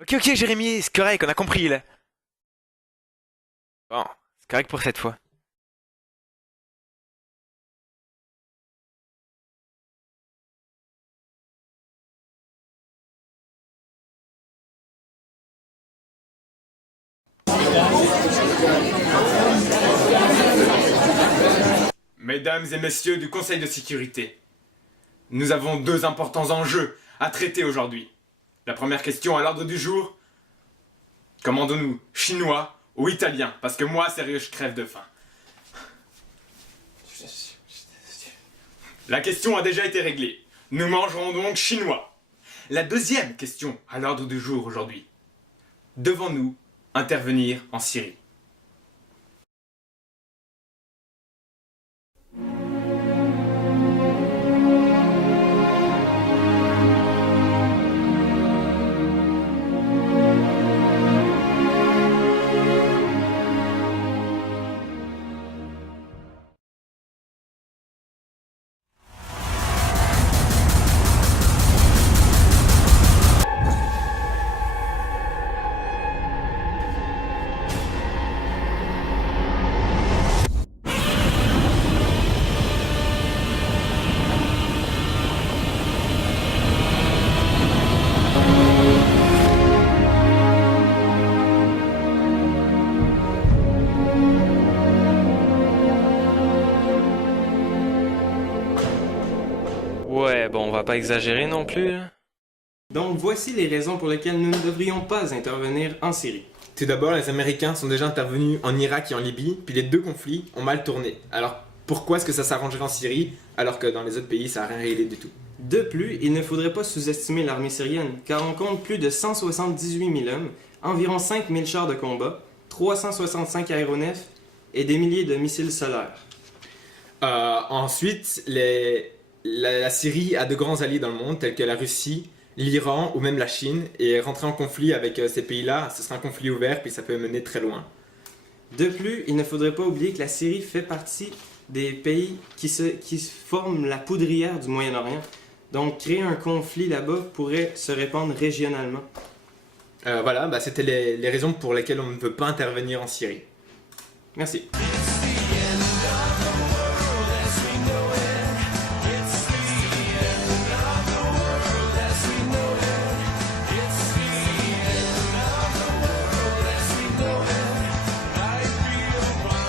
Ok, ok, Jérémy, c'est correct, on a compris là. Bon, c'est correct pour cette fois. Mesdames et messieurs du Conseil de sécurité, nous avons deux importants enjeux à traiter aujourd'hui. La première question à l'ordre du jour, commandons-nous chinois ou italien? Parce que moi, sérieux, je crève de faim. La question a déjà été réglée. Nous mangerons donc chinois. La deuxième question à l'ordre du jour aujourd'hui. Devons-nous intervenir en Syrie? Ouais, bon, on va pas exagérer non plus, là. Donc voici les raisons pour lesquelles nous ne devrions pas intervenir en Syrie. Tout d'abord, les Américains sont déjà intervenus en Irak et en Libye, puis les deux conflits ont mal tourné. Alors pourquoi est-ce que ça s'arrangerait en Syrie alors que dans les autres pays ça n'a rien réglé du tout? De plus, il ne faudrait pas sous-estimer l'armée syrienne, car on compte plus de 178 000 hommes, environ 5 000 chars de combat, 365 aéronefs et des milliers de missiles solaires. Ensuite, la Syrie a de grands alliés dans le monde, tels que la Russie, l'Iran ou même la Chine, et rentrer en conflit avec ces pays-là, ce sera un conflit ouvert, puis ça peut mener très loin. De plus, il ne faudrait pas oublier que la Syrie fait partie des pays qui forment la poudrière du Moyen-Orient. Donc créer un conflit là-bas pourrait se répandre régionalement. Voilà, c'était les raisons pour lesquelles on ne veut pas intervenir en Syrie. Merci.